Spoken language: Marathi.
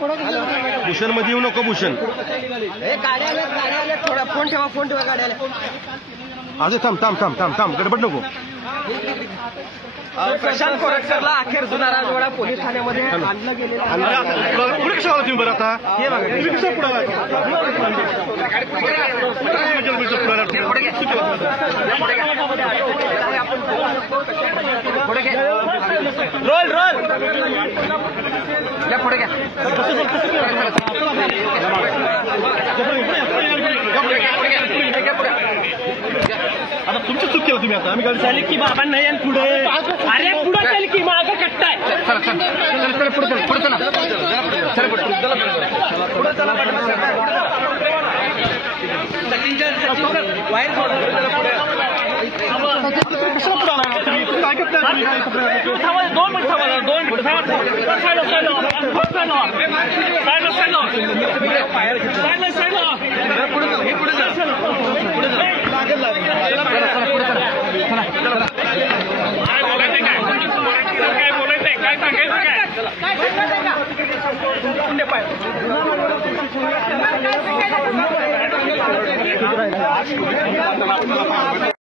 भूषण मध्ये येऊ नको भूषण. गाड्या आल्या थोडा फोन ठेवा गाड्या आल्या. अजून थांब गडबड नको. प्रशांत कोरटकरला अखेर जुना राजवाडा पोलीस ठाण्यामध्ये आणलं गेलेलं. पुढे कशाला तुम्ही बरं आता हे बघा तुम्ही कसं रोल पुढे घ्या. आता तुमची चूक केलं तुम्ही. आता आम्ही गाडी चालेल की बाबा नाही पुढे. अरे पुढे चालेल की मागं कट्टाय. काय